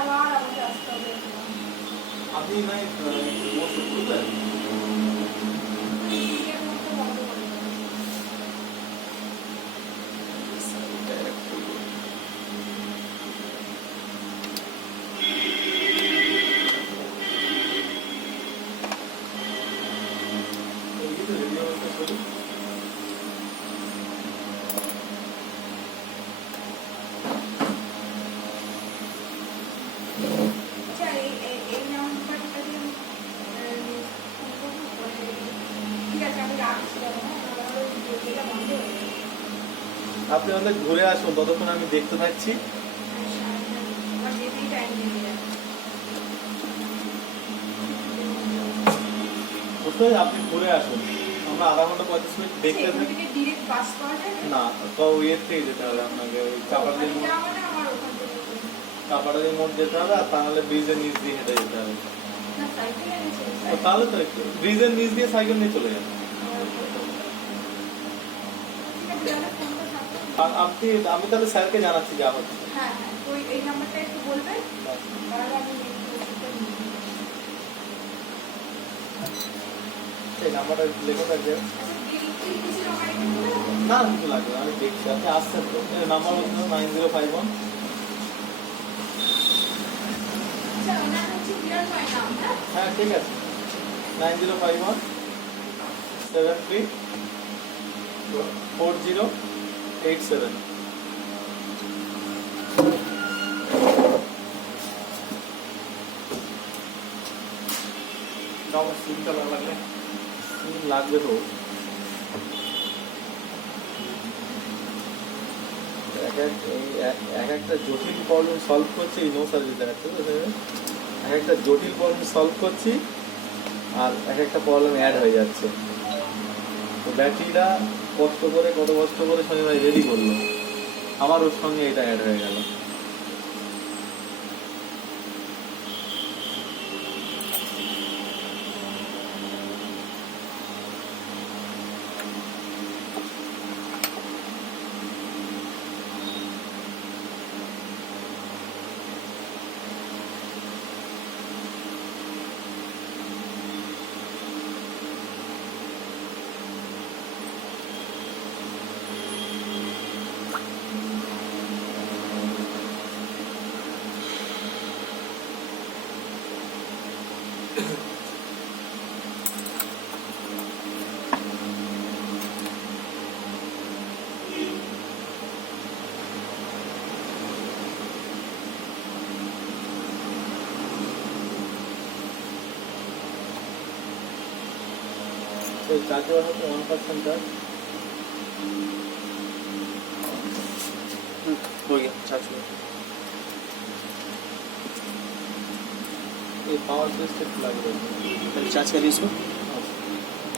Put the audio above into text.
আবার আমাকে আসতে হবে। আপনি নাই বসে করবেন আপনি আমাদের ঘুরে আসুন, ততক্ষণ আমি দেখতে থাকছি। আপনি ঘুরে আসুন, আমরা আধা ঘন্টা 35 মিনিট দেখতে থাকি। না, তো ইয়ের থেকে যেতে হবে আপনাকে, ওই কাপাড়াদি মোড় যেতে হবে, আর তাহলে ব্রিজের নিচ দিয়ে হেঁটে যেতে হবে। তাহলে তো ব্রিজের নিচ দিয়ে সাইকেল নিয়ে চলে যাবে। আমি তাহলে স্যারকে জানাচ্ছি যা হচ্ছে। এই নাম্বারটা লেখা থাকবে। না কিছু লাগবে না, আমি দেখছি। আপনি আসছেন তো? নাম্বার হচ্ছে 9051। হ্যাঁ ঠিক আছে, 9051 734087। সিমটা লাগবে, সিম লাগবে তো। এক একটা জটিল প্রবলেম সলভ করছি, নো সার্ভিস দেখাচ্ছে। এক একটা জটিল প্রবলেম সলভ করছি আর এক একটা প্রবলেম অ্যাড হয়ে যাচ্ছে। তো ব্যাটারিটা কত কষ্ট করে শনি ভাই রেডি করলো, আমার ওর সঙ্গে এটা অ্যাড হয়ে গেল। চার্জের হচ্ছে 1% চার্জ। हो गया चार्ज हुआ। ये पावर स्विच लग रहा है, चार्ज करिए इसको।